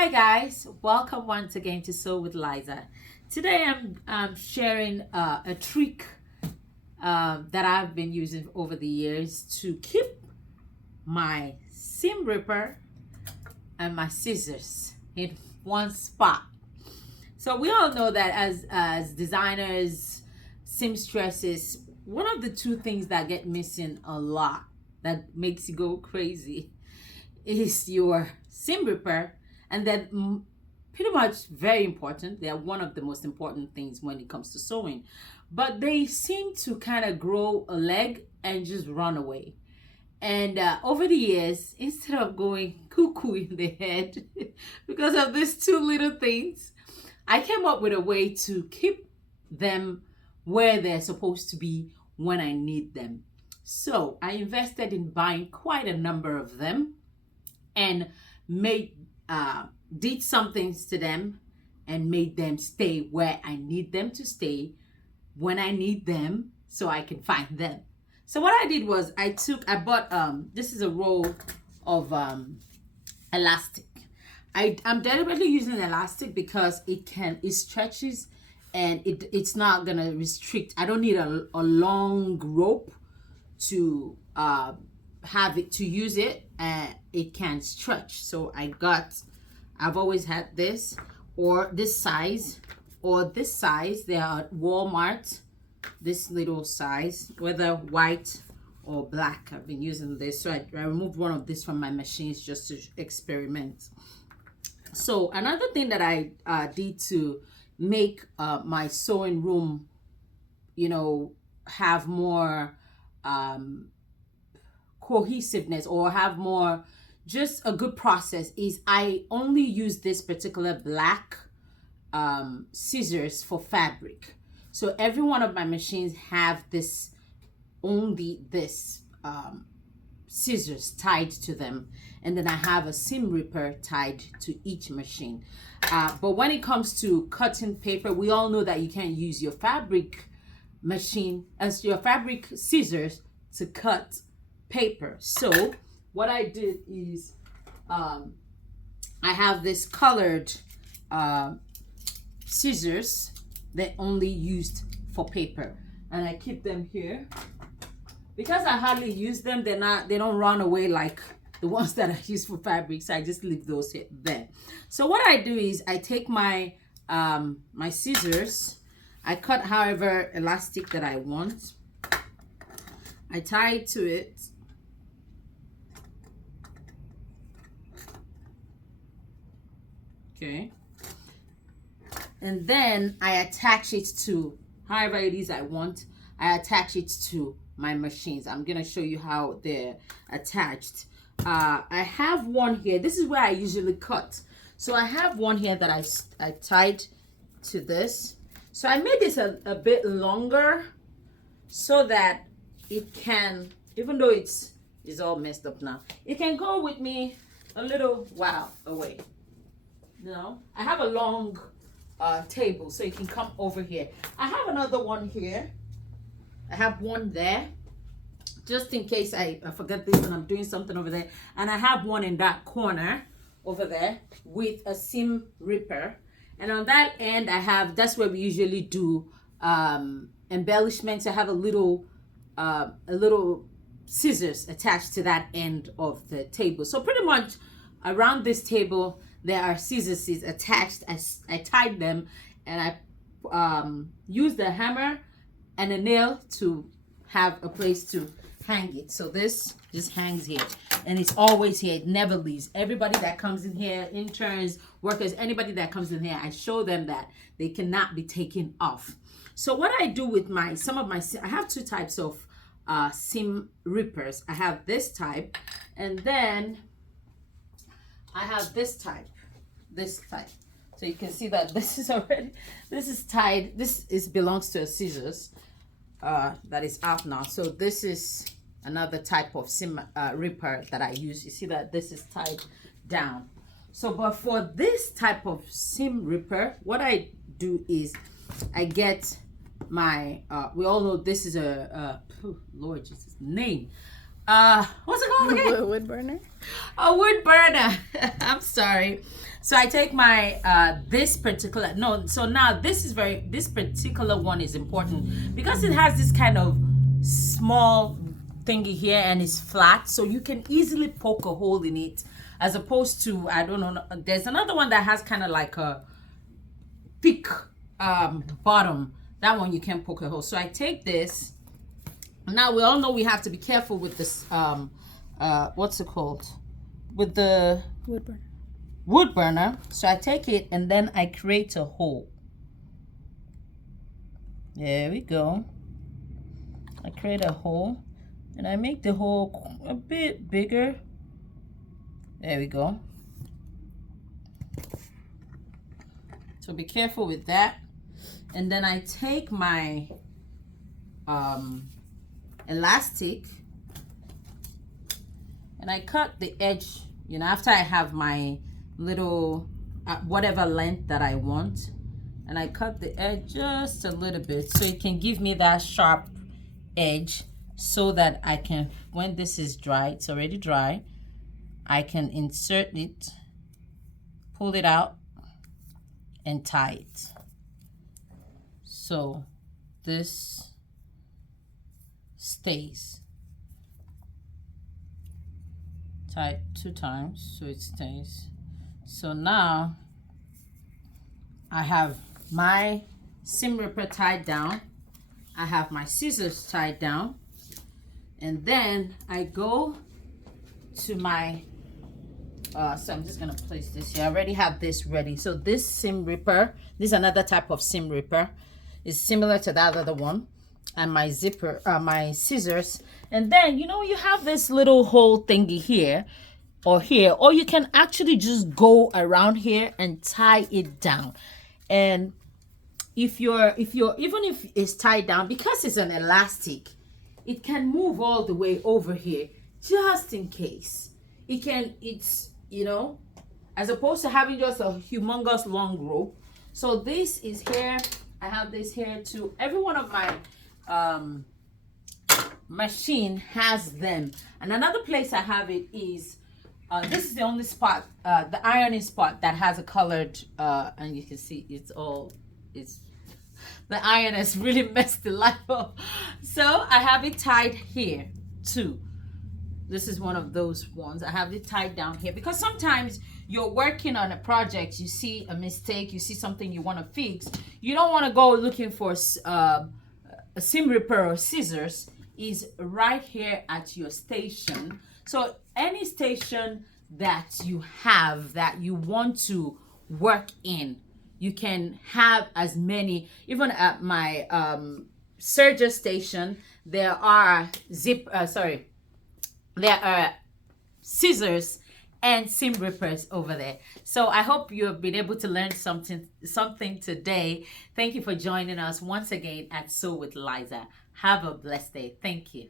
Hi guys, welcome once again to Sew with Liza. Today I'm sharing a trick that I've been using over the years to keep my seam ripper and my scissors in one spot. So we all know that as designers, seamstresses, one of the two things that get missing a lot that makes you go crazy is your seam ripper, and then pretty much very important. They are one of the most important things when it comes to sewing, but they seem to kind of grow a leg and just run away. And over the years, instead of going cuckoo in the head because of these two little things, I came up with a way to keep them where they're supposed to be when I need them. So I invested in buying quite a number of them and made did some things to them and made them stay where I need them to stay when I need them so I can find them. So what I did was I bought this is a roll of elastic. I'm deliberately using elastic because it stretches and it's not gonna restrict. I don't need a long rope to have it to use it, and it can stretch. So I've always had this or this size or this size. They are at Walmart, this little size, whether white or black. I've been using this. So I removed one of this from my machines just to experiment. So another thing that I did to make my sewing room, have more cohesiveness or have more just a good process is I only use this particular black scissors for fabric. So every one of my machines have this scissors tied to them, and then I have a seam ripper tied to each machine. But when it comes to cutting paper, we all know that you can't use your fabric machine as your fabric scissors to cut paper. So what I did is I have this colored scissors that only used for paper, and I keep them here because I hardly use them. They don't run away like the ones that I use for fabric, so I just leave those here there. So what I do is I take my my scissors, I cut however elastic that I want, I tie it to it, okay, and then I attach it to however it is I want. I attach it to my machines. I'm gonna show you how they're attached. I have one here. This is where I usually cut. So I have one here that I tied to this. So I made this a bit longer so that it can, even though it's all messed up now, it can go with me a little while away. I have a long table, so you can come over here. I have another one here. I have one there just in case I forget this and I'm doing something over there. And I have one in that corner over there with a seam ripper. And on that end, that's where we usually do embellishments. I have a little scissors attached to that end of the table. So pretty much around this table, there are scissors attached. I tied them, and I used a hammer and a nail to have a place to hang it. So this just hangs here, and it's always here. It never leaves. Everybody that comes in here, interns, workers, anybody that comes in here, I show them that they cannot be taken off. So what I do with I have two types of seam rippers. I have this type, and then I have this type. So you can see that this is tied. This belongs to a scissors that is out now. So this is another type of seam ripper that I use. You see that this is tied down. So but for this type of seam ripper, what I do is I get my we all know this is a Lord Jesus name, what's it called again? Wood burner. A wood burner. I'm sorry. So I take my this particular so now this particular one is important because it has this kind of small thingy here and it's flat, so you can easily poke a hole in it, as opposed to, I don't know, there's another one that has kind of like a thick bottom. That one you can poke a hole. So I take this. Now we all know we have to be careful with this what's it called, with the wood burner. So I take it and then I create a hole. There we go. I create a hole and I make the hole a bit bigger. There we go. So be careful with that. And then I take my elastic and I cut the edge, you know, after I have my little whatever length that I want, and I cut the edge just a little bit so it can give me that sharp edge, so that I can, when this is dry, it's already dry, I can insert it, pull it out and tie it. So this stays. Tie it 2 times so it stays. So now I have my seam ripper tied down, I have my scissors tied down, and then I go to my so I'm just gonna place this here. I already have this ready. So this seam ripper, this is another type of seam ripper, is similar to that other one, and my zipper, my scissors, and then, you know, you have this little hole thingy here, or you can actually just go around here and tie it down. And if you're even if it's tied down, because it's an elastic, it can move all the way over here, just in case. It's, you know, as opposed to having just a humongous long rope. So this is here. I have this here too. Every one of my machine has them. And another place I have it is this is the only spot, the ironing spot, that has a colored and you can see the iron has really messed the life up. So I have it tied here too. This is one of those ones. I have it tied down here because sometimes you're working on a project, you see a mistake, you see something you want to fix. You don't want to go looking for a seam ripper or scissors. Is right here at your station. So any station that you have that you want to work in, you can have as many. Even at my serger station, there are there are scissors and seam rippers over there. So I hope you have been able to learn something today. Thank you for joining us once again at Sew with Liza. Have a blessed day. Thank you.